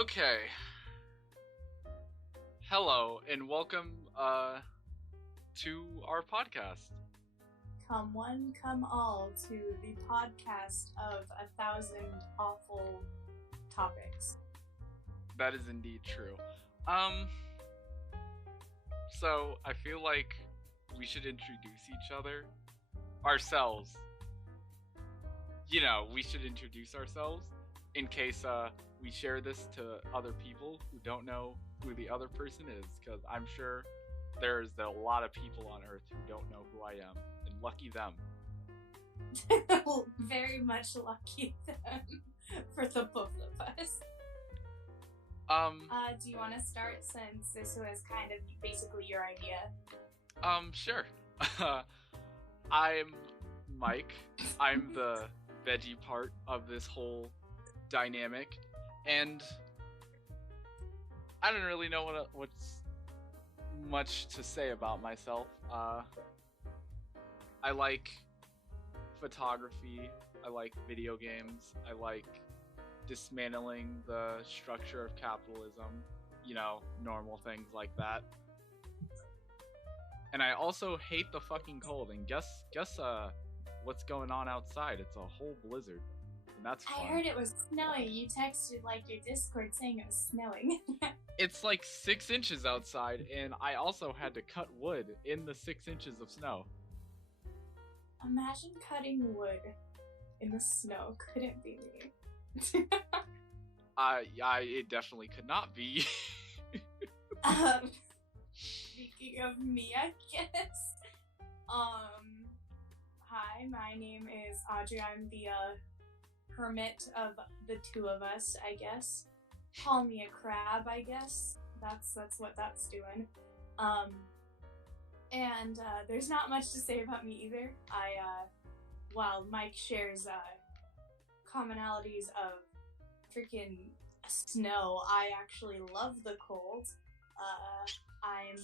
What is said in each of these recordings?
Okay. Hello and welcome to our podcast. Come one, come all to the podcast of 1,000 awful topics. That is indeed true. So I feel like we should introduce each other. Ourselves. You know, we should introduce ourselves in case we share this to other people who don't know who the other person is, because I'm sure there's a lot of people on Earth who don't know who I am, and lucky them. Very much lucky them for the both of us. Do you want to start, since this was kind of basically your idea? Sure. I'm Mike. I'm the veggie part of this whole dynamic, and I don't really know what's much to say about myself. I like photography, I like video games, I like dismantling the structure of capitalism, you know, normal things like that. And I also hate the fucking cold, and guess what's going on outside? It's a whole blizzard. And that's fun. I heard it was snowing. You texted your Discord saying it was snowing. It's like 6 inches outside, and I also had to cut wood in the 6 inches of snow. Imagine cutting wood in the snow. Couldn't be me. It definitely could not be. Speaking of me, I guess. Hi, my name is Audrey. I'm the hermit of the two of us, I guess. Call me a crab, I guess. That's what that's doing. And there's not much to say about me either. While Mike shares commonalities of freaking snow, I actually love the cold. I'm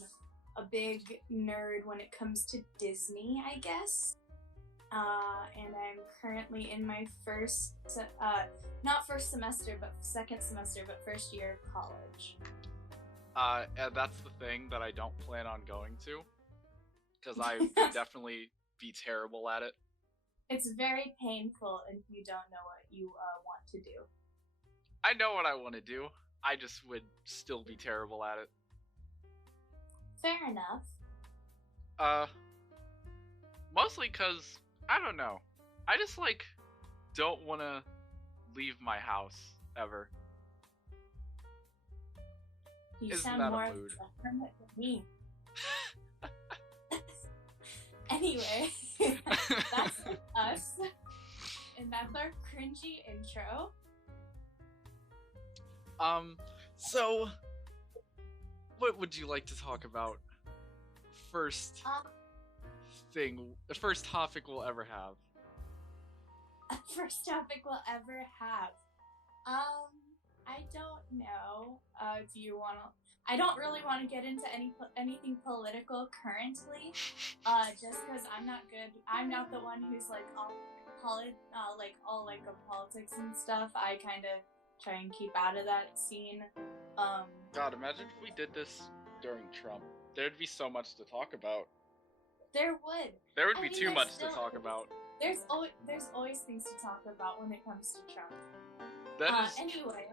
a big nerd when it comes to Disney, I guess. And I'm currently in my not first semester, but second semester, but first year of college. And that's the thing that I don't plan on going to, because I would definitely be terrible at it. It's very painful if you don't know what you want to do. I know what I want to do. I just would still be terrible at it. Fair enough. Mostly because, I don't know. I just, don't want to leave my house, ever. You Isn't sound that more a of mood? a hermit than me. Anyway, that's us. And that's our cringy intro. So, what would you like to talk about? The first topic we'll ever have. First topic we'll ever have. I don't know. Do you want to? I don't really want to get into anything political currently. Just because I'm not good. I'm not the one who's all of politics and stuff. I kind of try and keep out of that scene. God, imagine if we did this during Trump. There'd be so much to talk about. There would. There would be too much to talk about. There's always things to talk about when it comes to Trump. Anyway,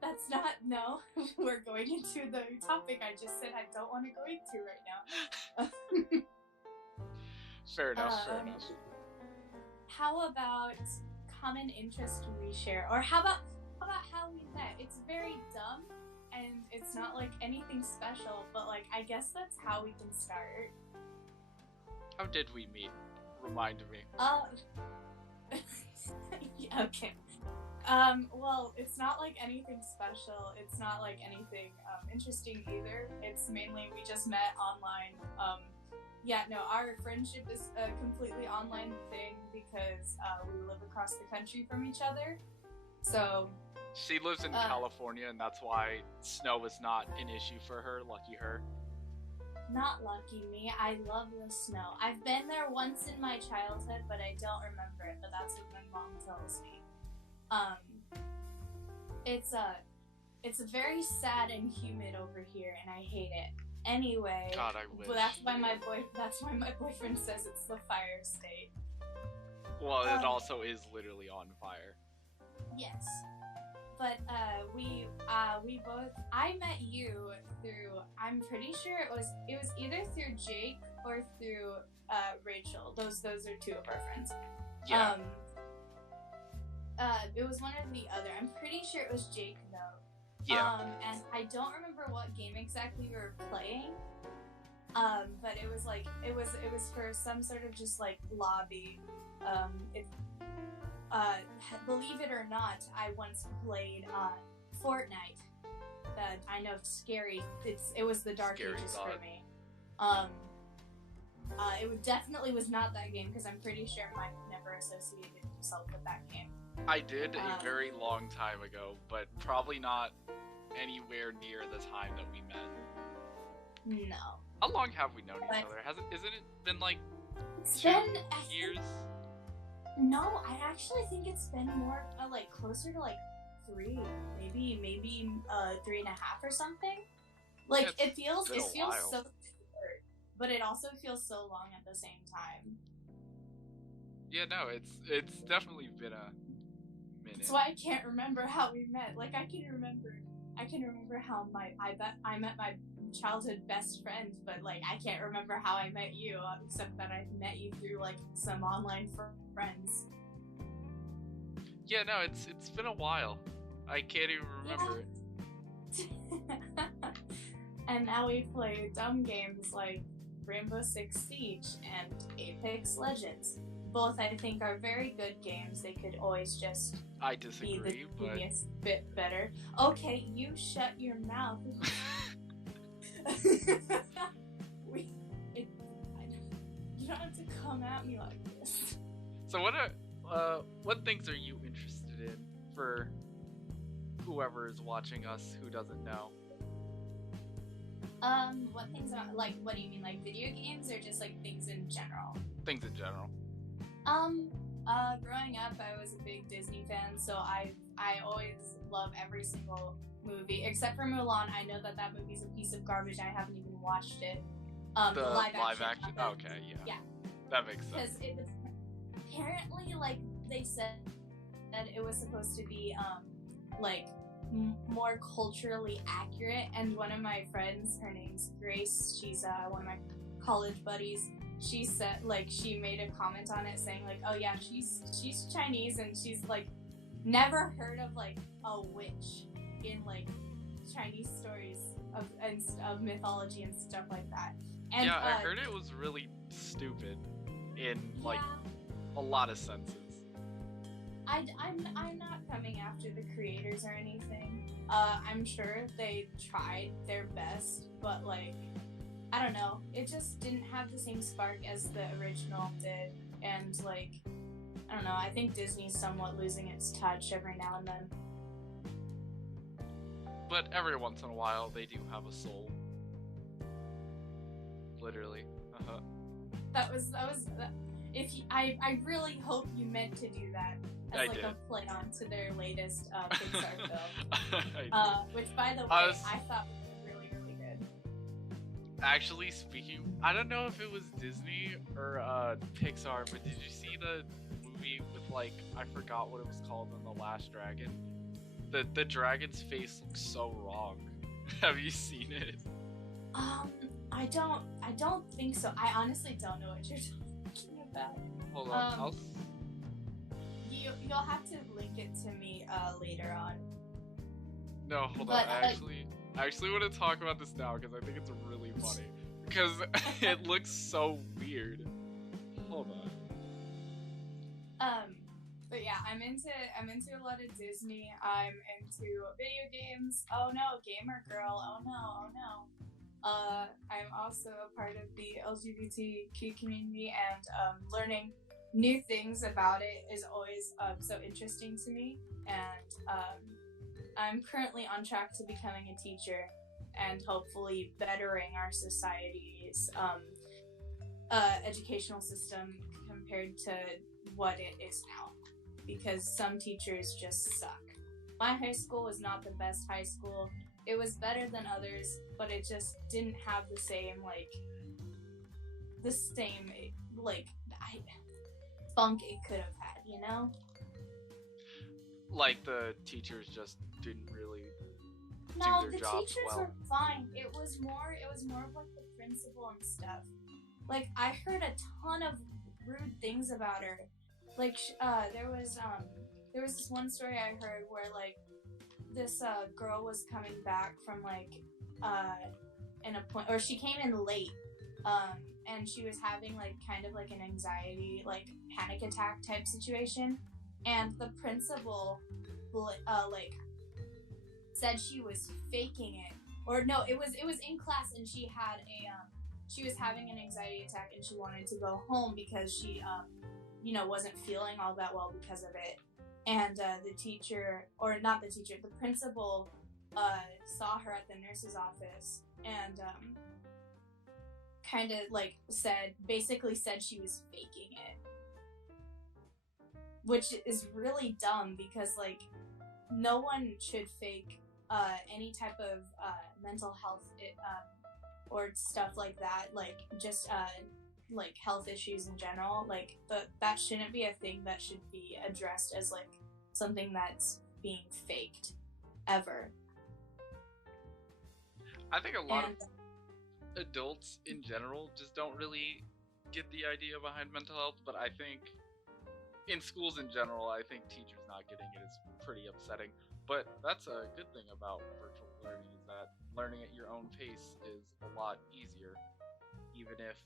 that's not, no, we're going into the topic I just said I don't want to go into right now. Fair enough. How about common interest we share? Or how about how we met? It's very dumb, and it's not anything special, but I guess that's how we can start. How did we meet? Remind me. Okay. Well, it's not anything special. It's not anything interesting either. It's mainly we just met online. Our friendship is a completely online thing because we live across the country from each other. So she lives in California, and that's why snow is not an issue for her. Lucky her. Not lucky me. I love the snow. I've been there once in my childhood, but I don't remember it. But that's what my mom tells me. It's It's very sad and humid over here, and I hate it. Anyway, God, I wish. that's why my boyfriend says it's the fire state. Well, it also is literally on fire. Yes, but we both. I met you through. I'm pretty sure it was either through Jake or through Rachel. Those are two of our friends. Yeah. It was one or the other. I'm pretty sure it was Jake though. Yeah. And I don't remember what game exactly we were playing. But it was like it was for some sort of just like lobby. Believe it or not, I once played Fortnite. That I know, scary. It was the dark Scary ages thought. for me. It definitely was not that game because I'm pretty sure Mike never associated himself with that game. I did a very long time ago, but probably not anywhere near the time that we met. No. How long have we known each other? Isn't it been like It's 2 been years? No, I actually think it's been more like closer to like 3, maybe 3.5 or something. Like Yeah, it feels been a so while. short, but it also feels so long at the same time. Yeah, no, it's definitely been a minute. That's why I can't remember how we met. Like I can remember how I met my childhood best friend, but like I can't remember how I met you, except that I met you through like some online friends. Yeah, no, it's been a while. I can't even remember it. And now we play dumb games like Rainbow Six Siege and Apex Legends. Both I think are very good games. They could always just I be disagree, the but genius bit better. Okay, you shut your mouth. You don't have to come at me like this. so what things are you interested in for whoever is watching us who doesn't know? What things are like? What do you mean, like video games, or just like things in general? Things in general. Growing up, I was a big Disney fan, so I always love every single movie except for Mulan. I know that movie's a piece of garbage. I haven't even watched it. The live action. of it. Okay, yeah. Yeah. That makes Because sense. it was apparently like they said that it was supposed to be like more culturally accurate, and one of my friends, her name's Grace, she's one of my college buddies, she said like she made a comment on it saying like, oh yeah, she's Chinese and she's like never heard of like a witch in like Chinese stories of mythology and stuff like that. And yeah, I heard it was really stupid in like a lot of senses. I'm not coming after the creators or anything. I'm sure they tried their best, but like, I don't know. It just didn't have the same spark as the original did, and like, I don't know. I think Disney's somewhat losing its touch every now and then. But every once in a while, they do have a soul. Literally. That was. I really hope you meant to do that as I like did. a play on to their latest Pixar film. I Which, by the way, I was- I thought was really, really good. Actually, speaking, I don't know if it was Disney or Pixar, but did you see the movie with like, I forgot what it was called in The Last Dragon? The dragon's face looks so wrong. Have you seen it? I don't think so. I honestly don't know what you're talking about. Hold on, You'll have to link it to me later on. No, hold But, on. I actually want to talk about this now because I think it's really funny. Because it looks so weird. Hold on. But yeah, I'm into a lot of Disney. I'm into video games. Oh no, gamer girl. Oh no. I'm also a part of the LGBTQ community, and learning new things about it is always so interesting to me. And I'm currently on track to becoming a teacher and hopefully bettering our society's educational system compared to what it is now, because some teachers just suck. My high school was not the best high school. It was better than others, but it just didn't have the same funk it could have had, you know? Like the teachers just didn't really No, do the their jobs teachers well. were fine. It was more of like the principal and stuff. Like I heard a ton of rude things about her. Like there was this one story I heard where like this girl was coming back from like an appointment, or she came in late, and she was having like kind of like an anxiety, like panic attack type situation, and the principal like said she was faking it, or no, it was in class, and she had she was having an anxiety attack and she wanted to go home because she wasn't feeling all that well because of it. And the teacher, or not the teacher, the principal saw her at the nurse's office and kind of like basically said she was faking it, which is really dumb because like no one should fake any type of mental health or stuff like that, like just like health issues in general. Like that shouldn't be a thing that should be addressed as like something that's being faked ever. I think a lot of adults in general just don't really get the idea behind mental health, but I think in schools in general, I think teachers not getting it is pretty upsetting. But that's a good thing about virtual learning, is that learning at your own pace is a lot easier, even if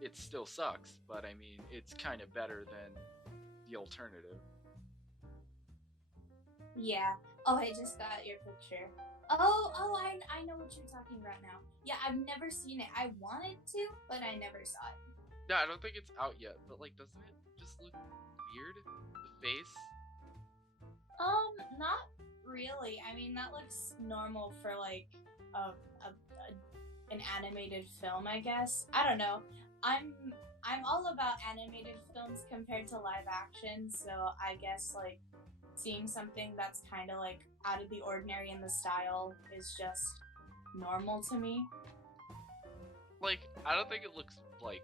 it still sucks. But I mean, it's kind of better than the alternative. Yeah. Oh, I just got your picture. Oh, I know what you're talking about now. Yeah, I've never seen it. I wanted to, but I never saw it. Yeah, I don't think it's out yet, but like, doesn't it just look weird? The face? Not really. I mean, that looks normal for like an animated film, I guess. I don't know. I'm all about animated films compared to live action, so I guess like seeing something that's kind of like out of the ordinary in the style is just normal to me. Like, I don't think it looks like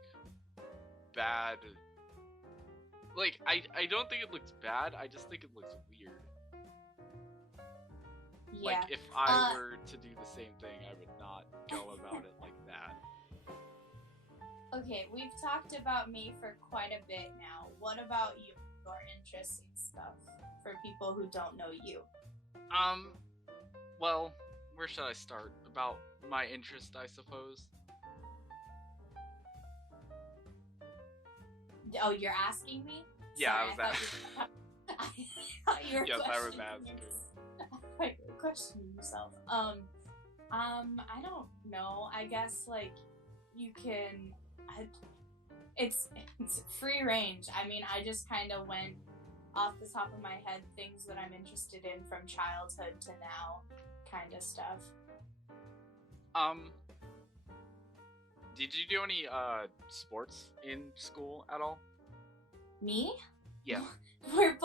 bad. Like, I don't think it looks bad, I just think it looks weird. Yeah. Like, if I were to do the same thing, I would not go about it like that. Okay, we've talked about me for quite a bit now. What about you? Your interests and stuff for people who don't know you. Well, where should I start? About my interest, I suppose. Oh, you're asking me? Yeah, Sorry, I was asking. I thought you were Yes, I was questioning asking. I thought you were questioning yourself. I don't know. I guess like you can. It's free range. I mean, I just kind of went off the top of my head things that I'm interested in from childhood to now, kind of stuff. Did you do any sports in school at all? Me? Yeah. We're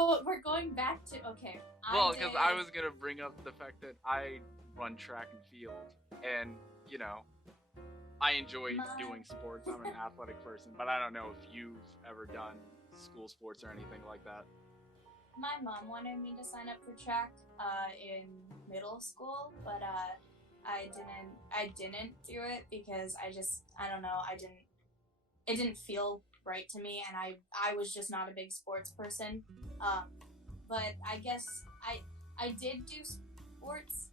going back to okay. Well, because I was gonna bring up the fact that I run track and field, and you know, I enjoy doing sports. I'm an athletic person, but I don't know if you've ever done school sports or anything like that. My mom wanted me to sign up for track in middle school, but I didn't do it because I don't know, it didn't feel right to me, and I was just not a big sports person. But I guess I did do sports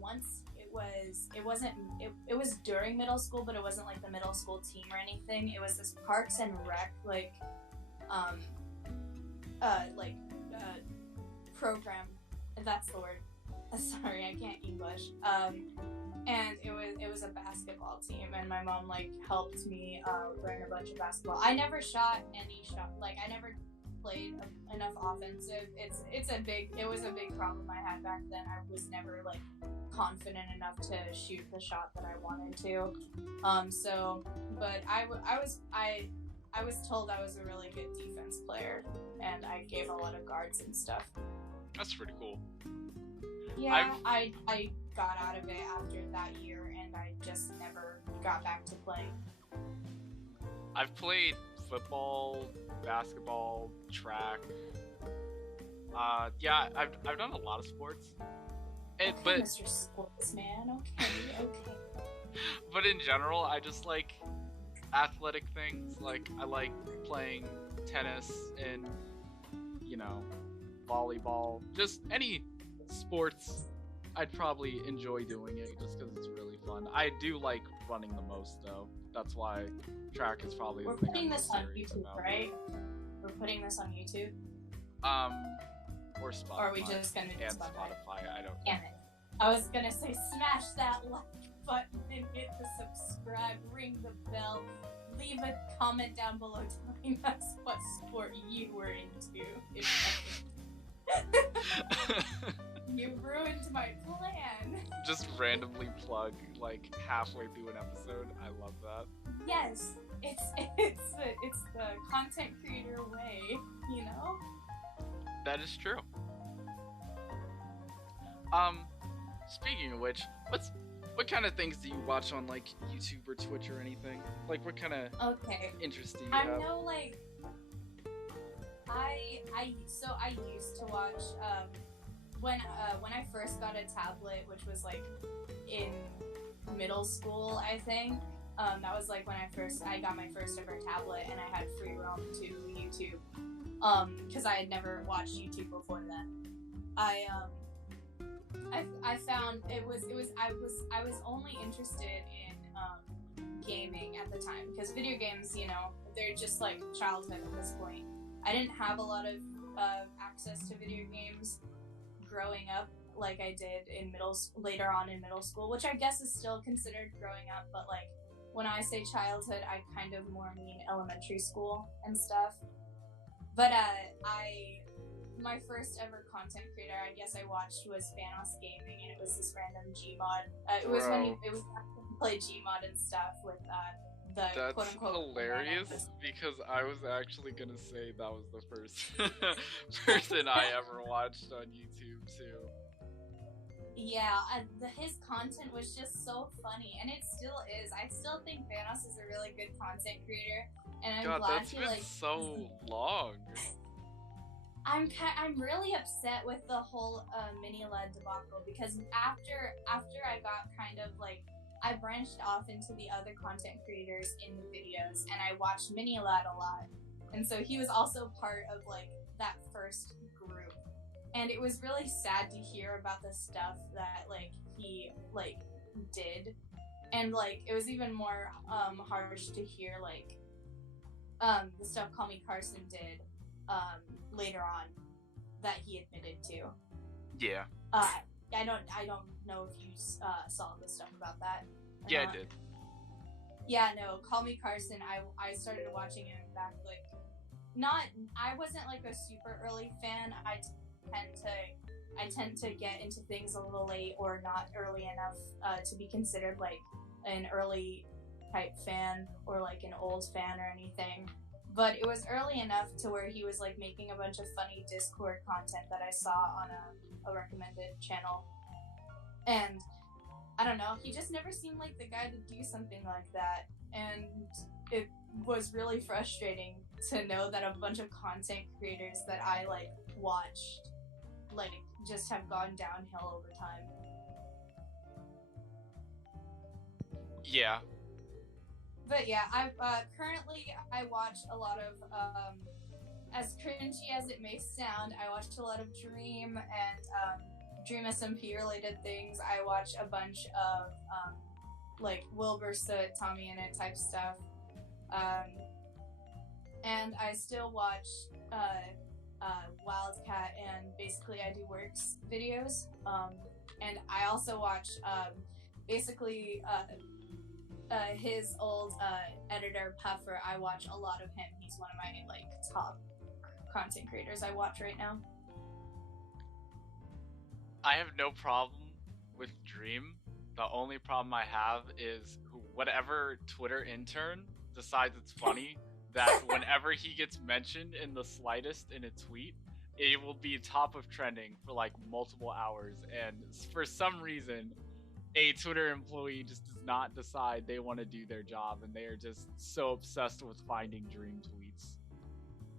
once. It was during middle school, but it wasn't like the middle school team or anything. It was this Parks and Rec program, if that's the word. Sorry, I can't English. And it was a basketball team, and my mom like helped me learn a bunch of basketball. I never shot any shot. Like I never played enough offensive. It was a big problem I had back then. I was never like confident enough to shoot the shot that I wanted to. But I was told I was a really good defense player, and I gave a lot of guards and stuff. That's pretty cool. Yeah, I got out of it after that year, and I just never got back to playing. I've played football, basketball, track. Yeah, I've done a lot of sports. But Mr. Sportsman, okay. But in general, I just like athletic things. Like I like playing tennis and volleyball. Just any sports, I'd probably enjoy doing it just because it's really fun. I do like running the most though. That's why track is probably We're the thing putting I'm this most on serious YouTube, about. right? We're putting this on YouTube? Or Spotify. Or are we just gonna do and Spotify? I don't know. Damn it. I was gonna say smash that like button and hit the subscribe, ring the bell, leave a comment down below telling us what sport you were into. You ruined my plan. Just randomly plug like halfway through an episode. I love that. Yes, it's the content creator way, you know? That is true. Speaking of which, what kind of things do you watch on like YouTube or Twitch or anything? Like what kind of interest do you have? I know like I used to watch when I first got a tablet, which was like in middle school, I think. That was like when I got my first ever tablet, and I had free roam to YouTube. Because I had never watched YouTube before then. I found I was only interested in gaming at the time, because video games, they're just like childhood at this point. I didn't have a lot of access to video games growing up like I did later on in middle school, which I guess is still considered growing up, but like when I say childhood, I kind of more mean elementary school and stuff. But my first ever content creator I guess I watched was Thanos Gaming, and it was this random Gmod. It was when he played Gmod and stuff with the quote unquote. That's hilarious, because I was actually gonna say that was the first person I ever watched on YouTube too. Yeah, his content was just so funny, and it still is. I still think Thanos is a really good content creator, and I'm glad that's he been so long. I'm really upset with the whole mini-led debacle, because after I got kind of like, I branched off into the other content creators in the videos, and I watched mini-led a lot, and so he was also part of like that first group, and it was really sad to hear about the stuff that like he like did, and like it was even more harsh to hear like the stuff Call Me Carson did later on that he admitted to. Yeah. I don't know if you saw the stuff about that. Yeah, I did. Yeah, no, Call Me Carson, I started watching him back like I wasn't like a super early fan. I tend to get into things a little late, or not early enough to be considered like an early type fan or like an old fan or anything. But it was early enough to where he was like making a bunch of funny Discord content that I saw on a recommended channel. And I don't know, he just never seemed like the guy to do something like that. And it was really frustrating to know that a bunch of content creators that I like watched like just have gone downhill over time. Yeah. But yeah, currently I watch a lot of as cringy as it may sound, I watched a lot of Dream and Dream SMP related things. I watch a bunch of like Wilbur Soot, Tommy Innit type stuff, and I still watch Wildcat, and basically I do works videos, and I also watch basically his old editor Puffer. I watch a lot of him. He's one of my like top content creators I watch right now. I have no problem with Dream. The only problem I have is whatever Twitter intern decides it's funny that whenever he gets mentioned in the slightest in a tweet, it will be top of trending for like multiple hours, and for some reason a Twitter employee just does not decide they want to do their job, and they are just so obsessed with finding dream tweets.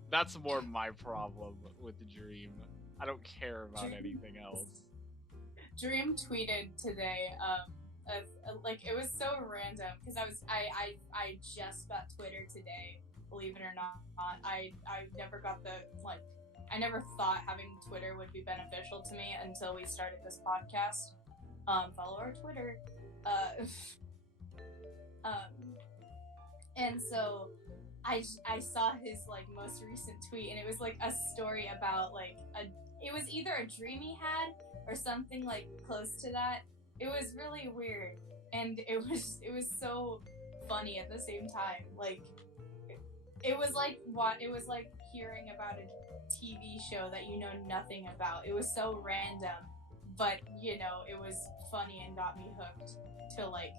That's more my problem with the Dream. I don't care about anything else. Dream tweeted today, like it was so random because I just got Twitter today. Believe it or not, I never got I never thought having Twitter would be beneficial to me until we started this podcast. Follow our Twitter. And so I saw his like most recent tweet, and it was like a story about like it was either a dream he had or something like close to that. It was really weird, and it was so funny at the same time. Like it was like hearing about a TV show that you know nothing about. It was so random, but you know, it was funny and got me hooked to like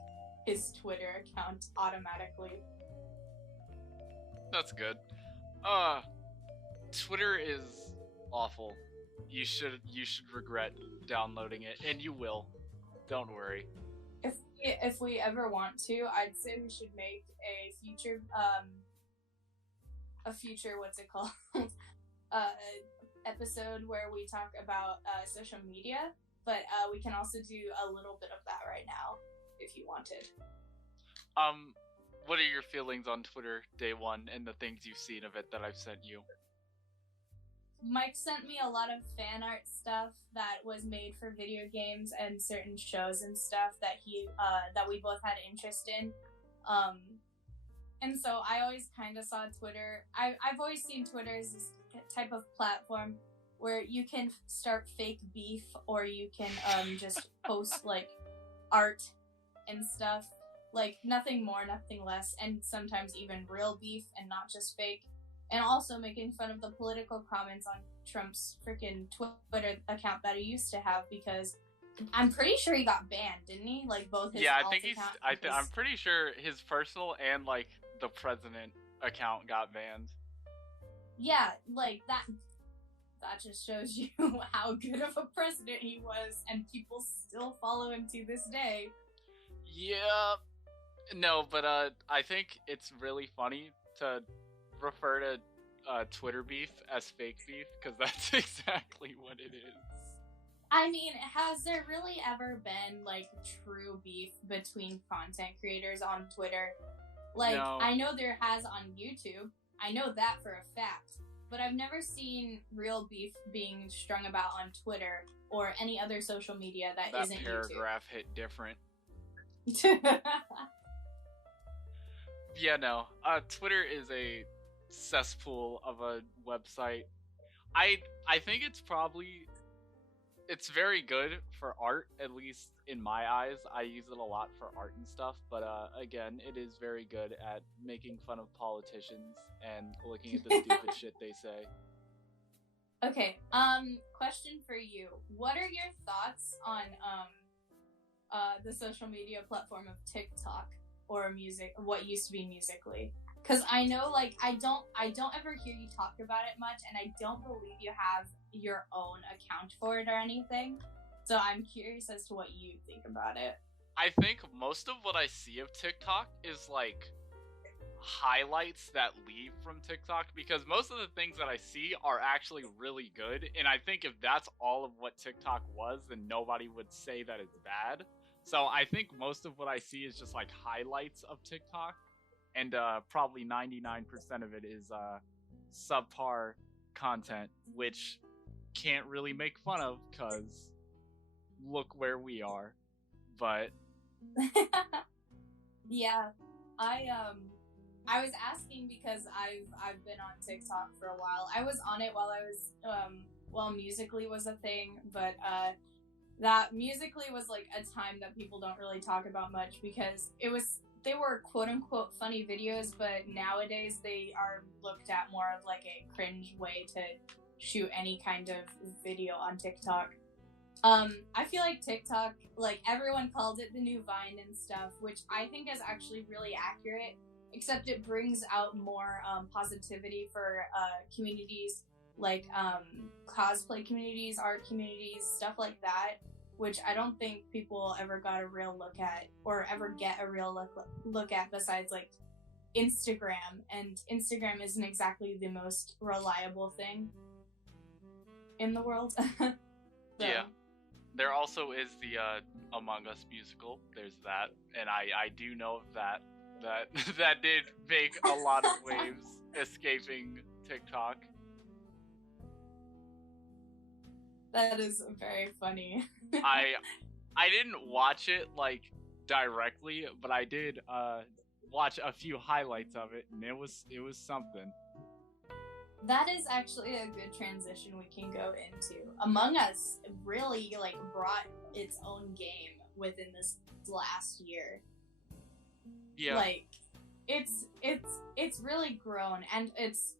his Twitter account automatically. That's good. Twitter is awful. You should regret downloading it, and you will. Don't worry. If we ever want to, I'd say we should make a future what's it called episode where we talk about social media, but we can also do a little bit of that right now if you wanted. What are your feelings on Twitter day one and the things you've seen of it that I've sent you? Mike sent me a lot of fan art stuff that was made for video games and certain shows and stuff that that we both had interest in. And so I always kind of saw Twitter. I've always seen Twitter as this type of platform where you can start fake beef, or you can just post like art and stuff. Like nothing more, nothing less, and sometimes even real beef and not just fake. And also making fun of the political comments on Trump's freaking Twitter account that he used to have, because I'm pretty sure he got banned, didn't he? Like both his I think I'm pretty sure his personal and like the president account got banned. Yeah, like that just shows you how good of a president he was, and people still follow him to this day. Yeah. No, but I think it's really funny to refer to Twitter beef as fake beef, because that's exactly what it is. I mean, has there really ever been like true beef between content creators on Twitter? Like, no. I know there has on YouTube. I know that for a fact. But I've never seen real beef being strung about on Twitter or any other social media that isn't YouTube. That paragraph hit different. Yeah, no. Twitter is a cesspool of a website. I think it's very good for art, at least in my eyes. I use it a lot for art and stuff, but again, it is very good at making fun of politicians and looking at the stupid shit they say. Okay, question for you. What are your thoughts on the social media platform of TikTok, or what used to be Musical.ly? Because I know, like, I don't ever hear you talk about it much, and I don't believe you have your own account for it or anything. So I'm curious as to what you think about it. I think most of what I see of TikTok is, like, highlights that leave from TikTok, because most of the things that I see are actually really good, and I think if that's all of what TikTok was, then nobody would say that it's bad. So I think most of what I see is just, like, highlights of TikTok. And probably 99% of it is subpar content, which can't really make fun of, because look where we are. But yeah, I was asking because I've been on TikTok for a while. I was on it while I was while Musical.ly was a thing, but that Musical.ly was like a time that people don't really talk about much, because they were quote-unquote funny videos, but nowadays they are looked at more of like a cringe way to shoot any kind of video on TikTok. I feel like TikTok, like, everyone called it the new Vine and stuff, which I think is actually really accurate, except it brings out more positivity for communities like cosplay communities, art communities, stuff like that, which I don't think people ever got a real look at or ever get a real look at besides like Instagram, and Instagram isn't exactly the most reliable thing in the world. So. Yeah. There also is the Among Us musical. There's that, and I do know that that did make a lot of waves escaping TikTok. That is very funny. I didn't watch it like directly, but I did watch a few highlights of it, and it was something. That is actually a good transition we can go into. Among Us really like brought its own game within this last year. Yeah. Like it's really grown, and it's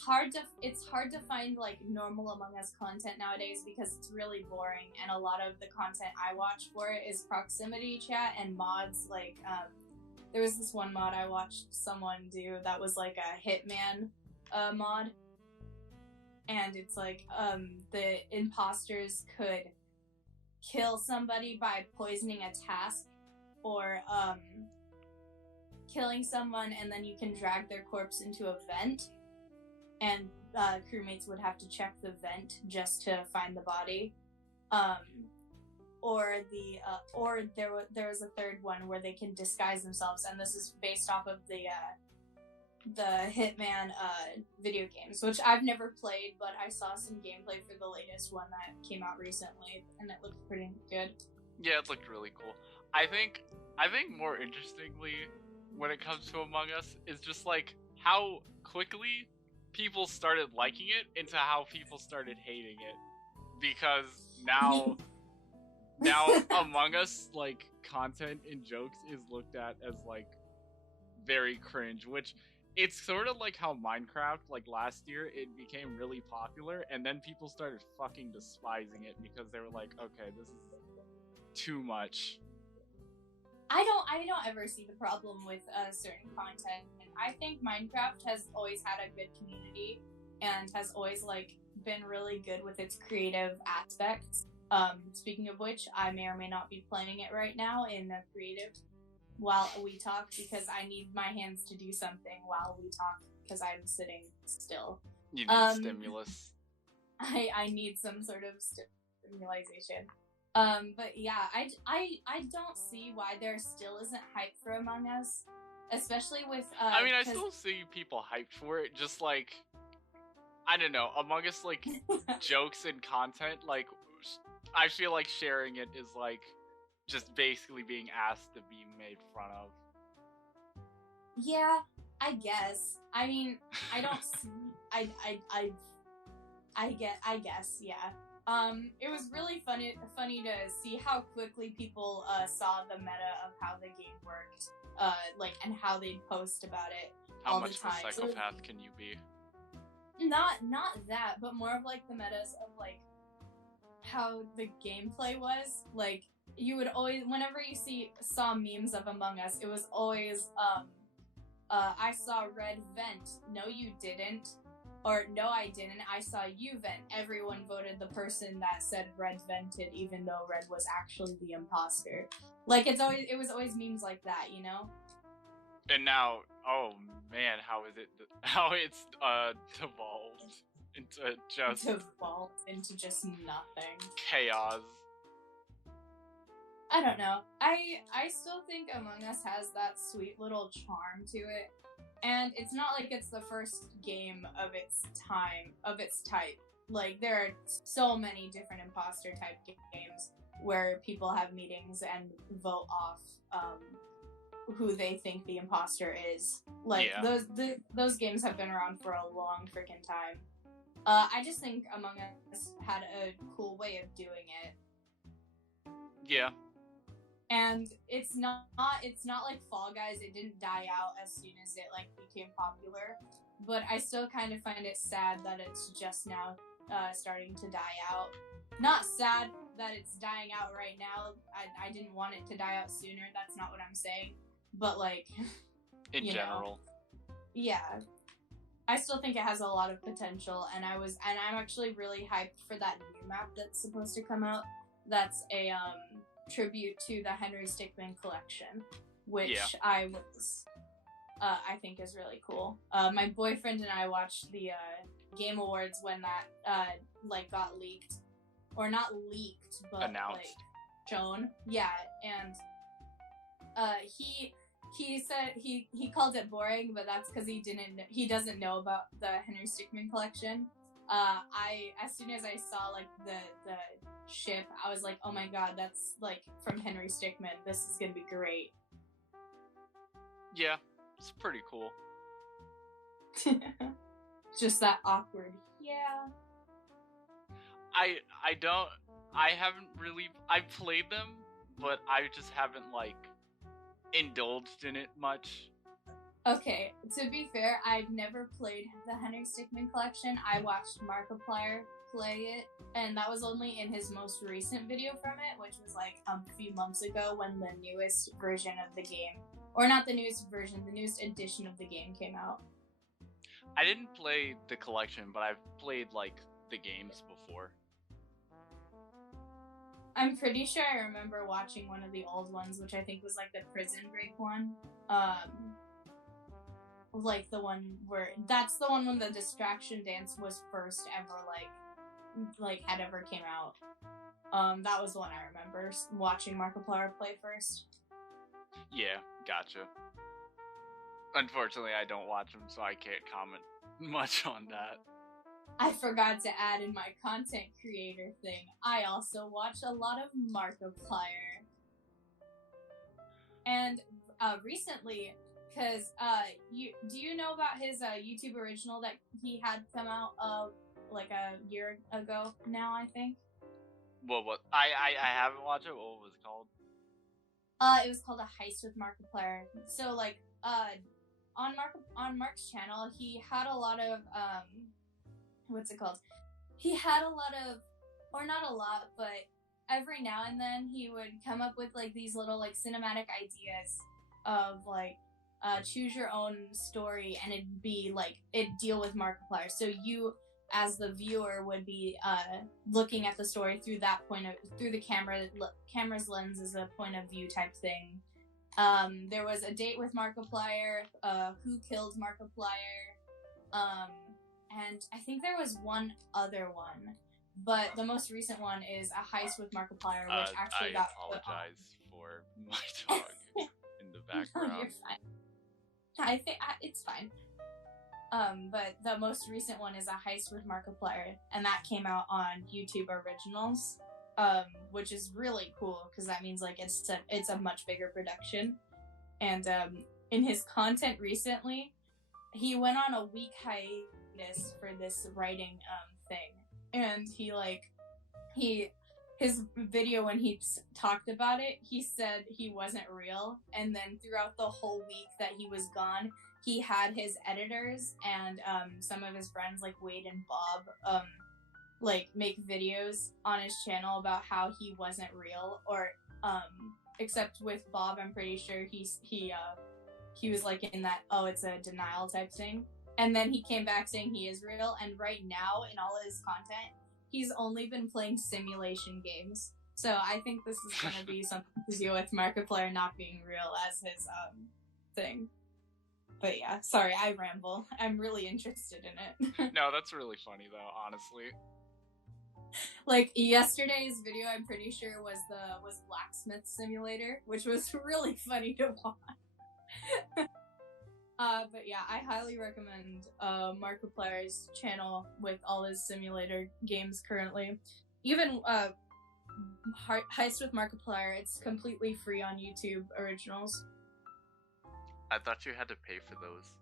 hard to find like normal Among Us content nowadays because it's really boring, and a lot of the content I watch for it is proximity chat and mods. Like there was this one mod I watched someone do that was like a Hitman mod, and it's like the imposters could kill somebody by poisoning a task or killing someone, and then you can drag their corpse into a vent, and crewmates would have to check the vent just to find the body. Or there was a third one where they can disguise themselves, and this is based off of the Hitman video games, which I've never played, but I saw some gameplay for the latest one that came out recently, and it looked pretty good. Yeah, it looked really cool. I think more interestingly, when it comes to Among Us, is just like how quickly people started liking it into how people started hating it, because now Among Us like content and jokes is looked at as like very cringe, which it's sort of like how Minecraft, like last year, it became really popular, and then people started fucking despising it because they were like, okay, this is too much. I don't ever see the problem with certain content, and I think Minecraft has always had a good community and has always like been really good with its creative aspects. Speaking of which, I may or may not be playing it right now in a creative while we talk, because I need my hands to do something while we talk because I'm sitting still. You need stimulus. I need some sort of stimulation. But yeah, I don't see why there still isn't hype for Among Us, especially with I mean, I still see people hyped for it, just like, I don't know, Among Us like jokes and content, like I feel like sharing it is like just basically being asked to be made fun of. Yeah, I guess. I mean, I don't see. I guess. Yeah. It was really funny to see how quickly people saw the meta of how the game worked, like, and how they'd post about it all the time. How much of a psychopath can you be? Not that, but more of like the metas of like how the gameplay was. Like, you would always, whenever you saw memes of Among Us, it was always I saw red vent. No, you didn't. Or, no, I didn't. I saw you vent. Everyone voted the person that said red vented, even though red was actually the imposter. Like, it was always memes like that, you know? And now, oh man, how it's devolved into just nothing. Chaos. I don't know. I still think Among Us has that sweet little charm to it. And it's not like it's the first game of its type. Like, there are so many different imposter type games where people have meetings and vote off who they think the imposter is. Like, yeah. Those games have been around for a long freaking time. I just think Among Us had a cool way of doing it. Yeah. And it's not like Fall Guys. It didn't die out as soon as it like became popular, but I still kind of find it sad that it's just now starting to die out. Not sad that it's dying out right now. I didn't want it to die out sooner. That's not what I'm saying. But like, in general, yeah. I still think it has a lot of potential, and I'm actually really hyped for that new map that's supposed to come out. That's a tribute to the Henry Stickmin collection, which I think is really cool. My boyfriend and I watched the Game Awards when that got leaked, or not leaked, but announced, shown. Yeah, and he said he called it boring, but that's because he doesn't know about the Henry Stickmin collection. As soon as I saw the ship, I was like, oh my god, that's from Henry Stickmin. This is gonna be great. Yeah, it's pretty cool. Just that awkward. Yeah. I haven't really. I played them, but I just haven't indulged in it much. Okay, to be fair, I've never played the Henry Stickmin collection. I watched Markiplier play it, and that was only in his most recent video from it, which was a few months ago when the newest version of the game, or not the newest version, the newest edition of the game came out. I didn't play the collection, but I've played the games before. I'm pretty sure I remember watching one of the old ones, which I think was the Prison Break one. The one where that's the one when the distraction dance was first ever had ever came out. That was the one I remember watching Markiplier play first. Yeah, gotcha. Unfortunately, I don't watch them, so I can't comment much on that. I forgot to add in my content creator thing, I also watch a lot of Markiplier. And recently, because do you know about his YouTube original that he had come out a year ago now, I think? Well, what? I haven't watched it. What was it called? It was called A Heist with Markiplier. So on Mark's channel, he had a lot of what's it called? He had a lot of, or not a lot, but every now and then he would come up with these little cinematic ideas of choose your own story, and it'd be it'd deal with Markiplier. So you, as the viewer, would be looking at the story through the camera's lens as a point of view type thing. There was A Date with Markiplier, Who Killed Markiplier, and I think there was one other one, but the most recent one is A Heist with Markiplier, which actually got put on. I apologize for my dog in the background. No, you're fine. I think it's fine. But the most recent one is A Heist with Markiplier, and that came out on YouTube Originals, which is really cool because that means it's a much bigger production. And in his content recently, he went on a week hiatus for this writing thing, and his video when he talked about it, he said he wasn't real, and then throughout the whole week that he was gone, he had his editors and some of his friends Wade and Bob make videos on his channel about how he wasn't real, or except with Bob, I'm pretty sure he was in that, oh, it's a denial type thing. And then he came back saying he is real, and right now, in all of his content, he's only been playing simulation games. So I think this is going to be something to do with Markiplier not being real as his thing. But yeah, sorry, I ramble. I'm really interested in it. No, that's really funny, though, honestly. Yesterday's video, I'm pretty sure, was Blacksmith Simulator, which was really funny to watch. But yeah, I highly recommend Markiplier's channel with all his simulator games currently. Even Heist with Markiplier, it's completely free on YouTube Originals. I thought you had to pay for those.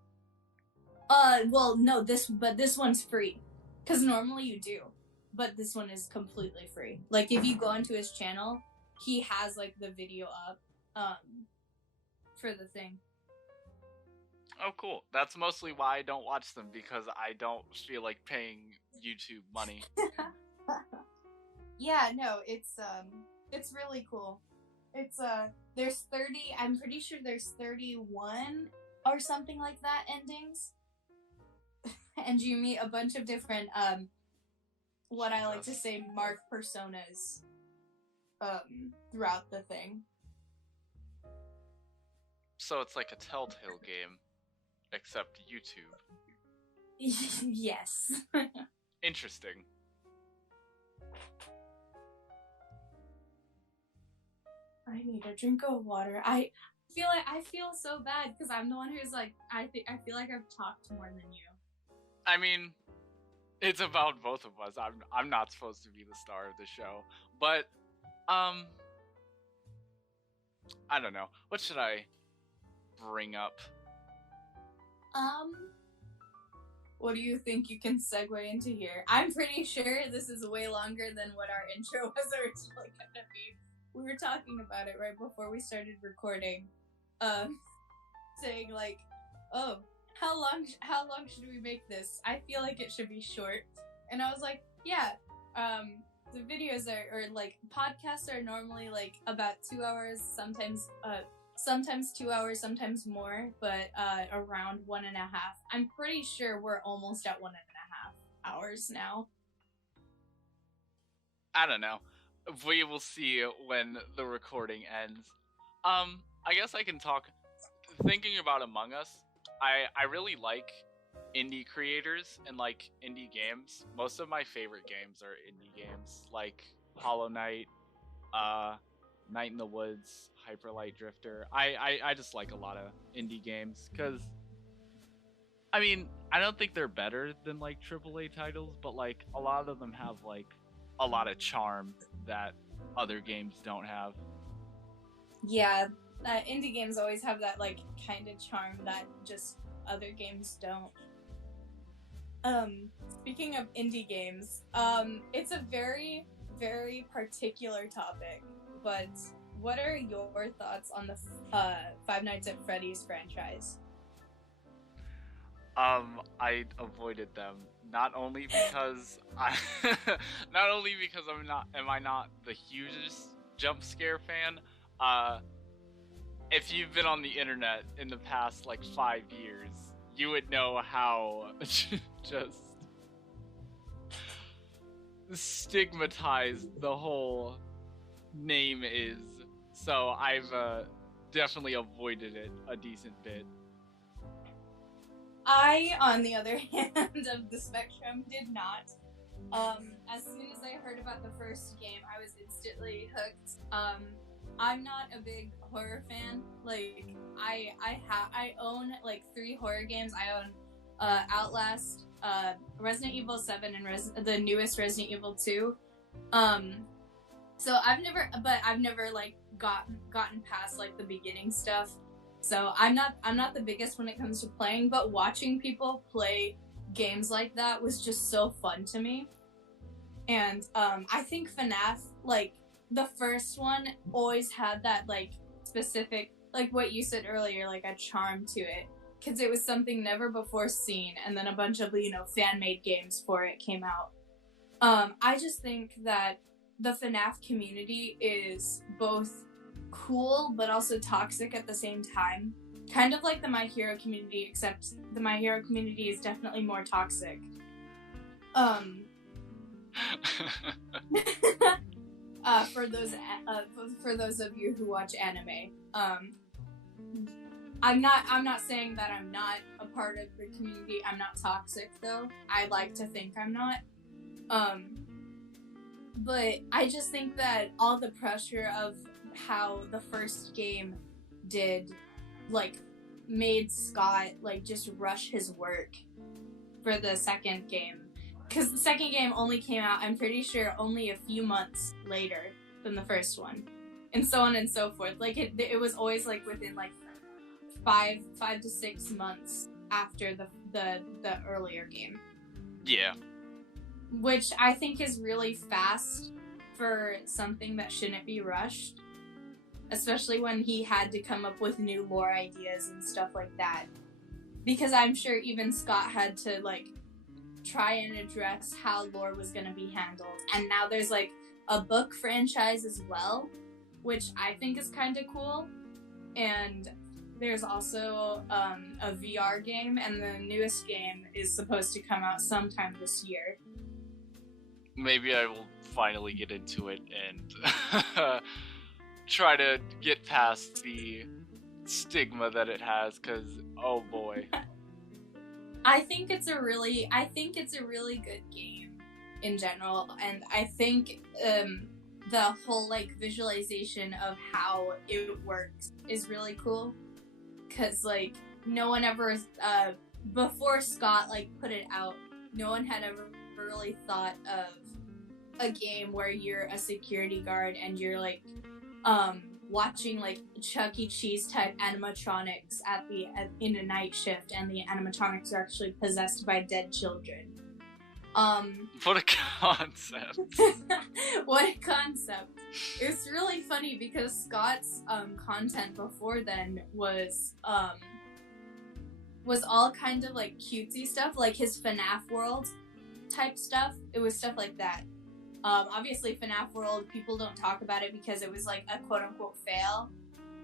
Well, no, this one's free. Because normally you do. But this one is completely free. If you go into his channel, he has, the video up, for the thing. Oh, cool. That's mostly why I don't watch them, because I don't feel like paying YouTube money. Yeah, no, it's really cool. It's, there's 30, I'm pretty sure there's 31 or something like that endings. and you meet a bunch of different what I like to say mark personas throughout the thing. So it's like a Telltale game, except YouTube. Yes. Interesting. I need a drink of water. I feel so bad because I'm the one who's like I feel like I've talked more than you. I mean, it's about both of us. I'm not supposed to be the star of the show, but I don't know. What should I bring up? What do you think you can segue into here? I'm pretty sure this is way longer than what our intro was originally gonna be. We were talking about it right before we started recording, saying like, "Oh, how long should we make this? I feel like it should be short." And I was like, "Yeah, the videos or like podcasts are normally like about 2 hours, sometimes 2 hours, sometimes more, but around 1.5. I'm pretty sure we're almost at 1.5 hours now." I don't know. We will see when the recording ends. I guess I can talk. Thinking about Among Us, I really like indie creators and like indie games. Most of my favorite games are indie games, like Hollow Knight, Night in the Woods, Hyper Light Drifter. I just like a lot of indie games because, I mean, I don't think they're better than like AAA titles, but like a lot of them have like a lot of charm that other games don't have. Yeah, indie games always have that like kind of charm that just other games don't. Speaking of indie games, it's a very, very particular topic, but what are your thoughts on the Five Nights at Freddy's franchise? I avoided them not only because am I not the hugest jump scare fan. If you've been on the internet in the past like 5 years, you would know how just stigmatized the whole name is. So I've definitely avoided it a decent bit. I, on the other hand of the spectrum, did not. As soon as I heard about the first game, I was instantly hooked. I'm not a big horror fan. Like, I own like 3 horror games. I own Outlast, Resident Evil 7, and the newest Resident Evil 2. So I've never like gotten past like the beginning stuff. So I'm not the biggest when it comes to playing, but watching people play games like that was just so fun to me. And I think FNAF, like the first one, always had that like specific, like what you said earlier, like a charm to it, because it was something never before seen, and then a bunch of fan-made games for it came out. I just think that the FNAF community is both cool but also toxic at the same time, kind of like the My Hero community, except the My Hero community is definitely more toxic. For those of you who watch anime, I'm not saying that I'm not a part of the community. I'm not toxic though. I like to think I'm not. But I just think that all the pressure of how the first game did, like, made Scott, like, just rush his work for the second game. Because the second game only came out, I'm pretty sure, only a few months later than the first one. And so on and so forth. Like, it was always, like, within, like, 5 to 6 months after the earlier game. Yeah. Which I think is really fast for something that shouldn't be rushed. Especially when he had to come up with new lore ideas and stuff like that. Because I'm sure even Scott had to, like, try and address how lore was going to be handled. And now there's, like, a book franchise as well, which I think is kind of cool. And there's also a VR game, and the newest game is supposed to come out sometime this year. Maybe I will finally get into it and try to get past the stigma that it has, because oh boy. I think it's a really good game in general, and I think the whole like visualization of how it works is really cool, because like no one ever before Scott like put it out, no one had ever really thought of a game where you're a security guard and you're like watching like Chuck E. Cheese type animatronics in a night shift, and the animatronics are actually possessed by dead children. What a concept. What a concept. It was really funny because Scott's content before then was all kind of like cutesy stuff, like his FNAF World type stuff. It was stuff like that. Obviously FNAF World, people don't talk about it because it was like a quote-unquote fail.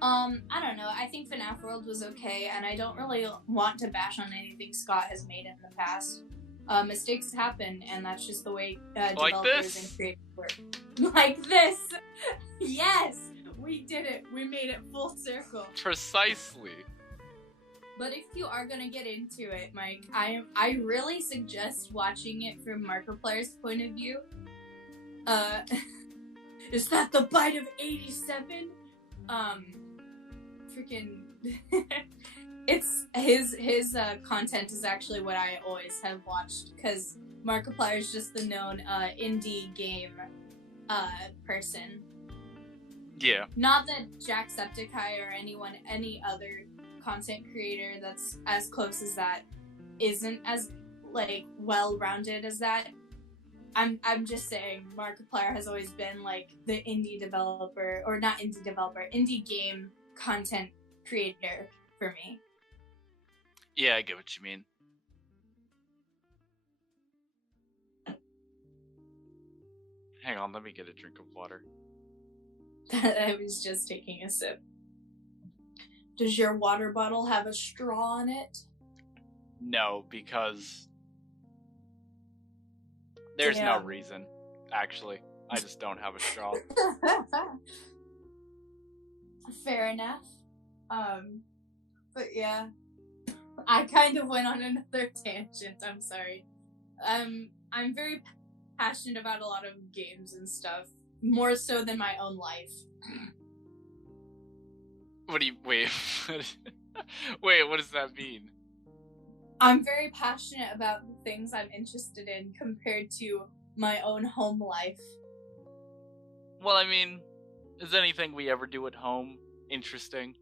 I don't know, I think FNAF World was okay, and I don't really want to bash on anything Scott has made in the past. Mistakes happen, and that's just the way developers and creators work. Like this! Yes! We did it! We made it full circle. Precisely. But if you are gonna get into it, Mike, I really suggest watching it from Markiplier's point of view. Is that the bite of 87? Freaking it's his content is actually what I always have watched, because Markiplier is just the known indie game person. Yeah. Not that Jacksepticeye or any other content creator that's as close as that isn't as like well-rounded as that. I'm just saying Markiplier has always been like the indie developer, or not indie developer, indie game content creator for me. Yeah, I get what you mean. Hang on, let me get a drink of water. I was just taking a sip. Does your water bottle have a straw in it? No, because there's no reason, actually. I just don't have a straw. Fair enough. But yeah. I kind of went on another tangent, I'm sorry. I'm very passionate about a lot of games and stuff. More so than my own life. What do you... Wait. Wait, what does that mean? I'm very passionate about the things I'm interested in compared to my own home life. Well, I mean, is anything we ever do at home interesting?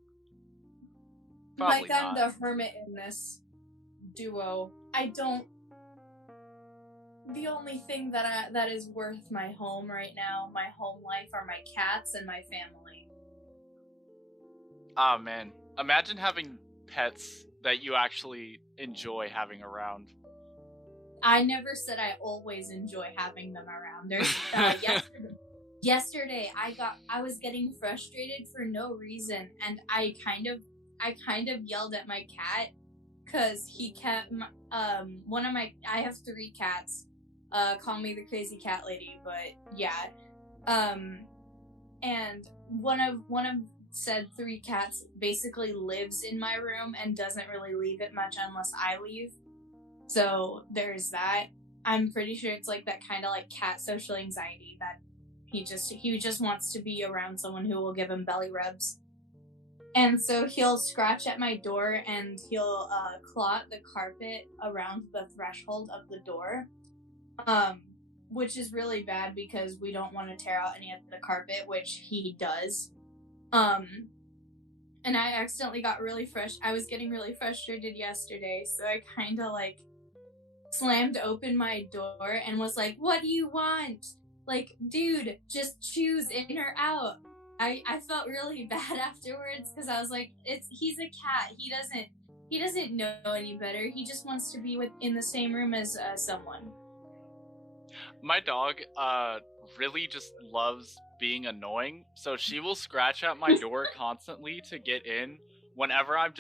Probably like I'm not. the hermit in this duo. The only thing that is worth my home right now, my home life, are my cats and my family. Ah, man. Imagine having pets that you actually enjoy having around. I never said I always enjoy having them around. There's yesterday I was getting frustrated for no reason, and I kind of yelled at my cat because he kept I have 3 cats. Call me the crazy cat lady, but yeah. And one of said 3 cats basically lives in my room and doesn't really leave it much unless I leave. So there's that. I'm pretty sure it's like that kind of like cat social anxiety that he just wants to be around someone who will give him belly rubs. And so he'll scratch at my door and he'll claw at the carpet around the threshold of the door. Which is really bad because we don't want to tear out any of the carpet, which he does. And I accidentally got I was getting really frustrated yesterday, so I kind of like slammed open my door and was like, "What do you want? Like, dude, just choose in or out." I felt really bad afterwards because I was like, he's a cat. He doesn't know any better. He just wants to be in the same room as someone. My dog really just loves being annoying, so she will scratch at my door constantly to get in, whenever I'm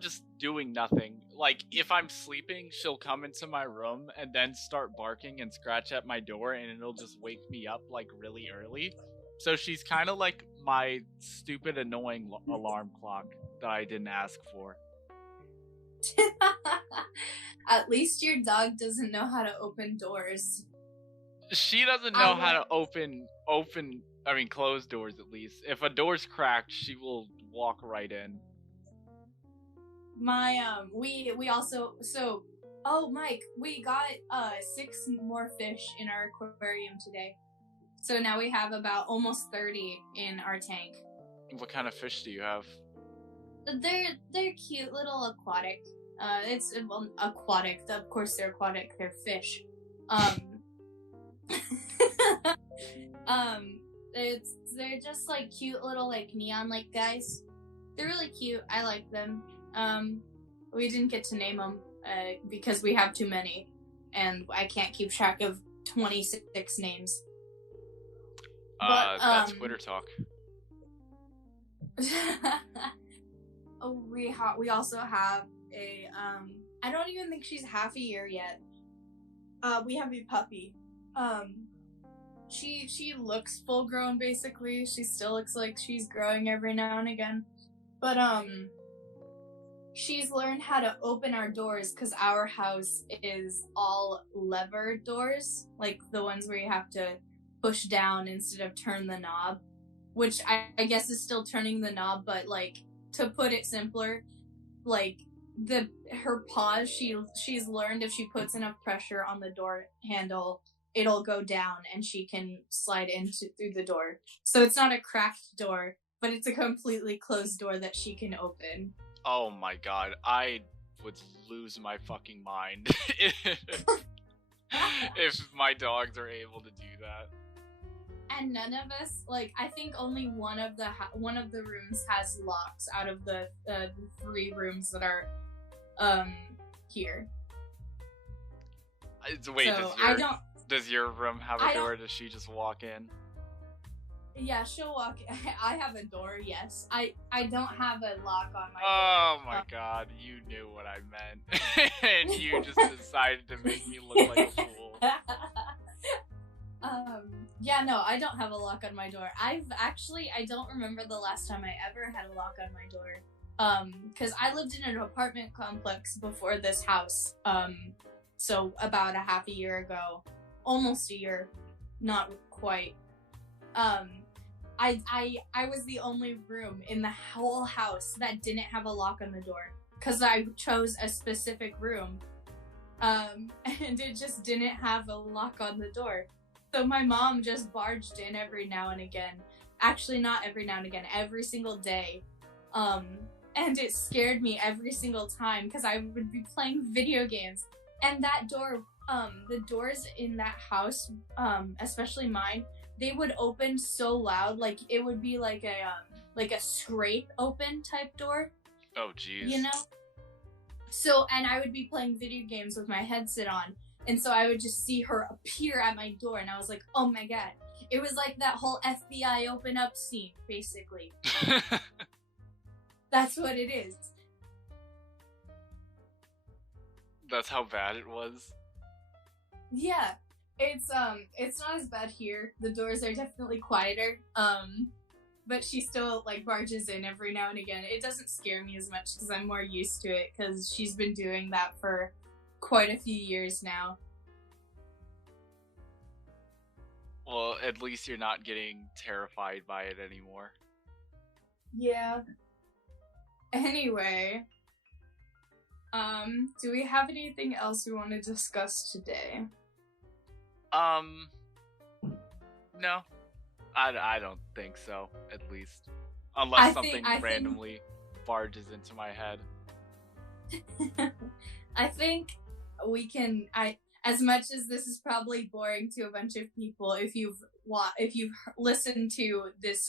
just doing nothing, like if I'm sleeping, she'll come into my room and then start barking and scratch at my door, and it'll just wake me up like really early. So she's kind of like my stupid, annoying alarm clock that I didn't ask for. At least your dog doesn't know how to open doors. She doesn't know how to close doors at least. If a door's cracked, she will walk right in. We also, so, oh, Mike, we got 6 more fish in our aquarium today. So now we have about almost 30 in our tank. What kind of fish do you have? They're cute little aquatic. It's aquatic. Of course they're aquatic. They're fish. They're just like cute little like neon like guys. They're really cute. I like them. We didn't get to name them because we have too many, and I can't keep track of 26 names. That's Twitter talk. Oh, we also have a I don't even think she's half a year yet. We have a puppy. She looks full grown basically. She still looks like she's growing every now and again. But she's learned how to open our doors because our house is all lever doors, like the ones where you have to push down instead of turn the knob, which I guess is still turning the knob, but like to put it simpler, like her paws, she's learned if she puts enough pressure on the door handle, it'll go down and she can slide through the door. So it's not a cracked door, but it's a completely closed door that she can open. Oh my god, I would lose my fucking mind if my dogs are able to do that. And none of us, like, I think only one of the rooms has locks out of the 3 rooms that are here. Wait, so does your room have a door? Does she just walk in? Yeah, she'll walk in. I have a door, yes. I don't have a lock on my door. Oh my god, you knew what I meant. And you just decided to make me look like a fool. Yeah, no, I don't have a lock on my door. I don't remember the last time I ever had a lock on my door. Because I lived in an apartment complex before this house. So about a half a year ago. Almost a year. Not quite. I was the only room in the whole house that didn't have a lock on the door. Because I chose a specific room. And it just didn't have a lock on the door. So my mom just barged in every now and again. Actually, not every now and again, every single day. And it scared me every single time because I would be playing video games. And that door, the doors in that house, especially mine, they would open so loud, like it would be like a scrape open type door. Oh, jeez. You know? So, and I would be playing video games with my headset on. And so I would just see her appear at my door, and I was like, oh my god. It was like that whole FBI open up scene, basically. That's what it is. That's how bad it was? Yeah. It's not as bad here. The doors are definitely quieter. But she still, like, barges in every now and again. It doesn't scare me as much because I'm more used to it, because she's been doing that for quite a few years now. Well, at least you're not getting terrified by it anymore. Yeah. Anyway, do we have anything else we want to discuss today? No. I don't think so, at least. Unless something randomly barges into my head. I think we can, as much as this is probably boring to a bunch of people, if you've listened to this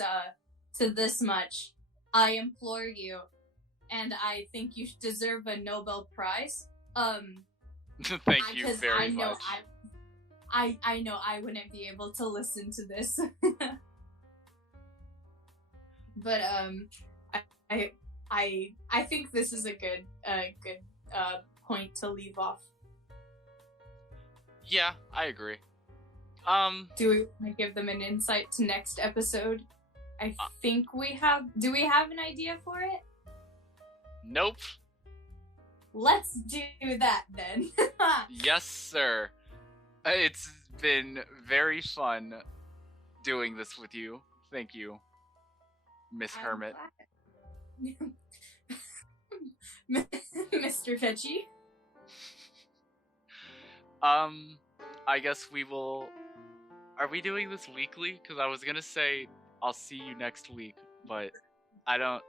much, I implore you, and I think you deserve a Nobel Prize. Thank you very much. I know I wouldn't be able to listen to this. But I think this is a good point to leave off. Yeah, I agree. Do we want to give them an insight to next episode? I think we have. Do we have an idea for it? Nope. Let's do that then. Yes, sir. It's been very fun doing this with you. Thank you, Miss Hermit. Mr. Veggie. I guess we will. Are we doing this weekly? Because I was gonna say I'll see you next week, but I don't.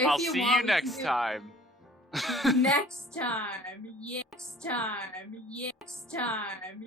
I'll see you next time. Next time. Next time. Next time.